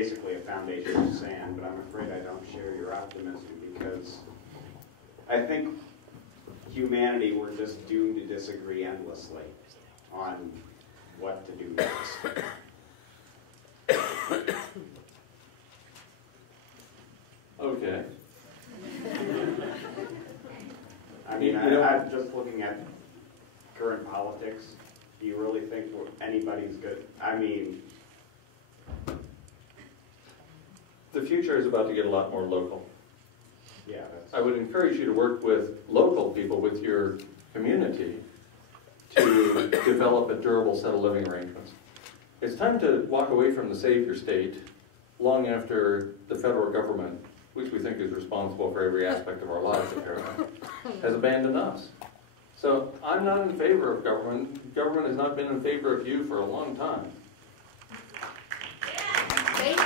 basically a foundation of sand, but I'm afraid I don't share your optimism because I think humanity, we're just doomed to disagree endlessly on what to do next. Okay. I mean, I'm just looking at current politics. Do you really think anybody's good? I mean, the future is about to get a lot more local. Yeah, I would encourage you to work with local people, with your community, to develop a durable set of living arrangements. It's time to walk away from the savior state long after the federal government, which we think is responsible for every aspect of our lives apparently, has abandoned us. So I'm not in favor of government. Government has not been in favor of you for a long time. Thank you.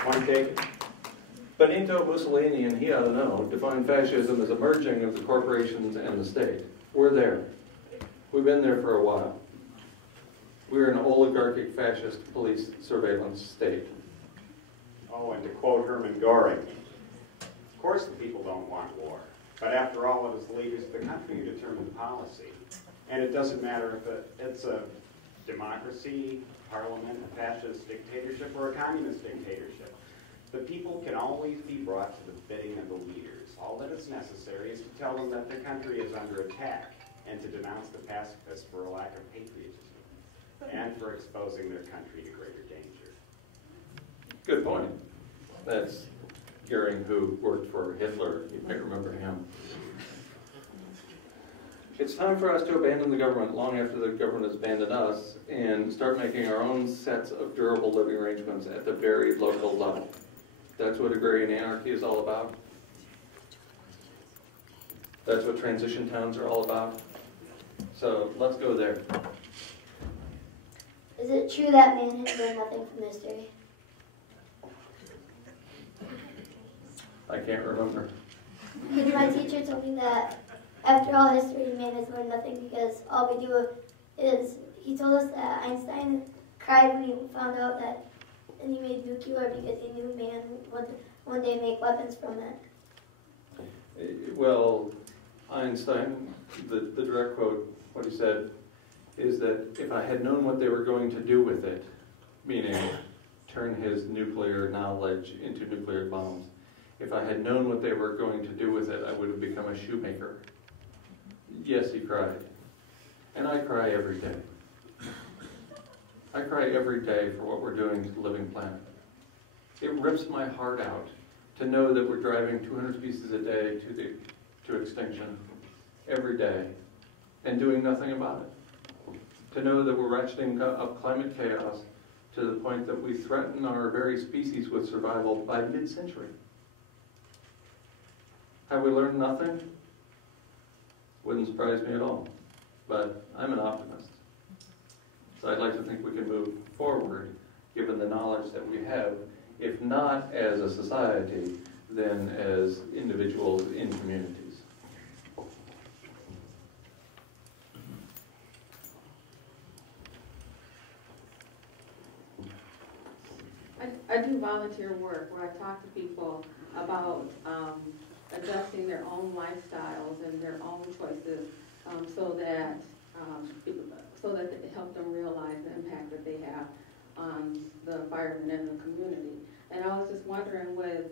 Point taken. Benito Mussolini, and he ought to know, defined fascism as a merging of the corporations and the state. We're there. We've been there for a while. We're an oligarchic fascist police surveillance state. Oh, and to quote Hermann Göring, of course the people don't want war. But after all, it is the leaders of the country who determine the policy. And it doesn't matter if it's a democracy, parliament, a fascist dictatorship, or a communist dictatorship. The people can always be brought to the bidding of the leaders. All that is necessary is to tell them that the country is under attack and to denounce the pacifists for a lack of patriotism and for exposing their country to greater danger. Good point. That's Göring, who worked for Hitler. You might remember him. It's time for us to abandon the government long after the government has abandoned us and start making our own sets of durable living arrangements at the very local level. That's what agrarian anarchy is all about. That's what transition towns are all about. So let's go there. Is it true that man has learned nothing from history? I can't remember. Because my teacher told me that after all history, man has learned nothing because all we do is, he told us that Einstein cried when he found out that and he made nuclear because he knew man would one day make weapons from it. Well, Einstein, the direct quote, what he said, is that if I had known what they were going to do with it, meaning turn his nuclear knowledge into nuclear bombs, if I had known what they were going to do with it, I would have become a shoemaker. Yes, he cried. And I cry every day. I cry every day for what we're doing to the living planet. It rips my heart out to know that we're driving 200 species a day to extinction every day and doing nothing about it. To know that we're ratcheting up climate chaos to the point that we threaten our very species with survival by mid-century. Have we learned nothing? Wouldn't surprise me at all. But I'm an optimist. So I'd like to think we can move forward given the knowledge that we have, if not as a society, then as individuals in communities. I do volunteer work where I talk to people about adjusting their own lifestyles and their own choices so that it helps them realize the impact that they have on the environment and the community. And I was just wondering with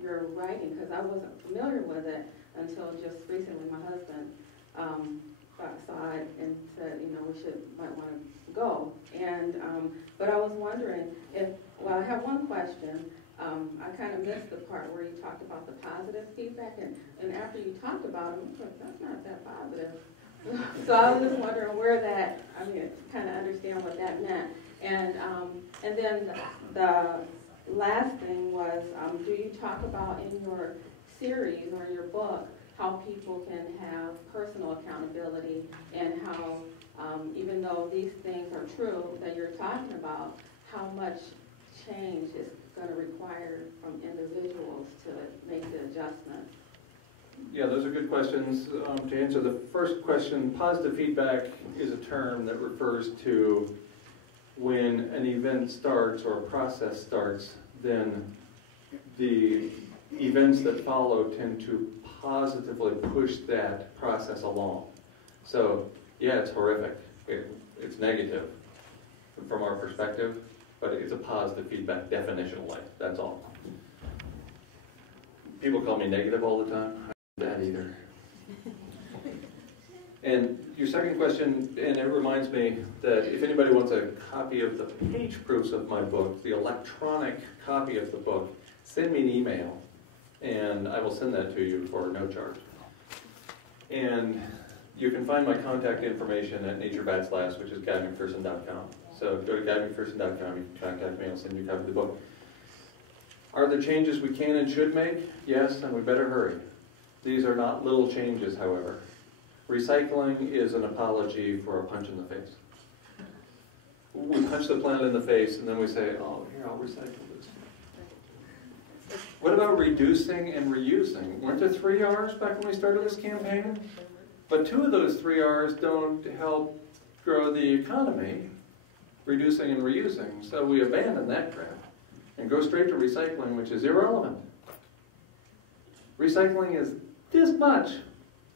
your writing, because I wasn't familiar with it until just recently. My husband saw it and said, you know, we might want to go. And but I was wondering if, well, I have one question. I kind of missed the part where you talked about the positive feedback, and after you talked about it, I was like, that's not that positive. So I was just wondering where that, I mean, kind of understand what that meant. And then the last thing was, do you talk about in your series or in your book how people can have personal accountability and how, even though these things are true that you're talking about, how much change is going to require from individuals to make the adjustment? Yeah, those are good questions. To answer the first question, positive feedback is a term that refers to when an event starts or a process starts, then the events that follow tend to positively push that process along. So, yeah, it's horrific. It's negative from our perspective, but it's a positive feedback definitionally, that's all. People call me negative all the time. I don't do that either. And your second question, and it reminds me that if anybody wants a copy of the page proofs of my book, the electronic copy of the book, send me an email, and I will send that to you for no charge. And you can find my contact information at Nature Bats Labs, which is GuyMcPherson.com. So go to GuyMcPherson.com, you can contact me, I'll send you a copy of the book. Are there changes we can and should make? Yes, and we better hurry. These are not little changes, however. Recycling is an apology for a punch in the face. We punch the plant in the face and then we say, oh, here, I'll recycle this. What about reducing and reusing? Weren't there 3 R's back when we started this campaign? But 2 of those 3 R's don't help grow the economy, reducing and reusing. So we abandon that crap and go straight to recycling, which is irrelevant. Recycling is this much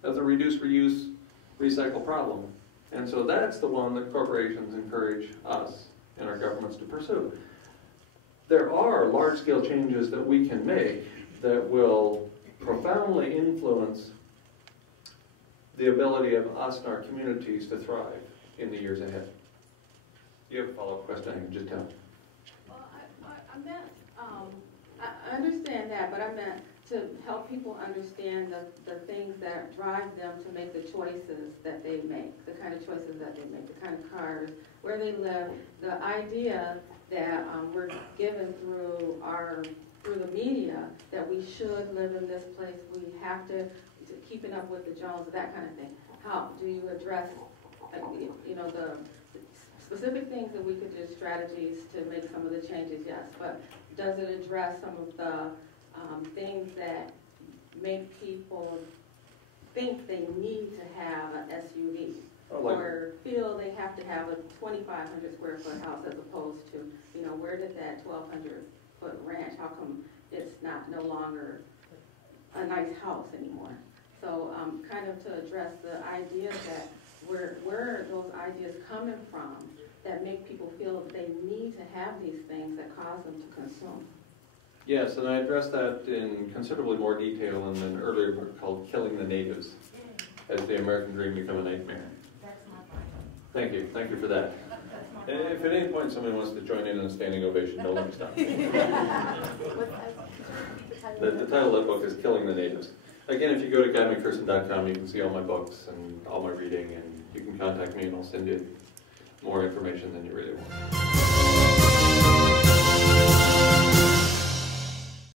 of the reduce, reuse, recycle problem. And so that's the one that corporations encourage us and our governments to pursue. There are large-scale changes that we can make that will profoundly influence the ability of us and our communities to thrive in the years ahead. Do you have a follow-up question? I can just tell. Well, I meant, I understand that, but I meant to help people understand the things that drive them to make the choices that they make, the kind of choices that they make, the kind of cars, where they live, the idea that we're given through the media that we should live in this place, we have to keeping up with the Joneses, that kind of thing. How do you address, you know, the specific things that we could do, strategies to make some of the changes? Yes, but does it address some of the things that make people think they need to have an SUV or feel they have to have a 2,500 square foot house as opposed to, you know, where did that 1,200 foot ranch, how come it's no longer a nice house anymore? So kind of to address the idea that where are those ideas coming from that make people feel that they need to have these things that cause them to consume? Yes, and I addressed that in considerably more detail in an earlier book called Killing the Natives, Has the American Dream Become a Nightmare? Thank you for that. And if at any point somebody wants to join in a standing ovation, don't let me stop. The title of that book is Killing the Natives. Again, if you go to GuyMcPherson.com, you can see all my books and all my reading, and you can contact me and I'll send you more information than you really want.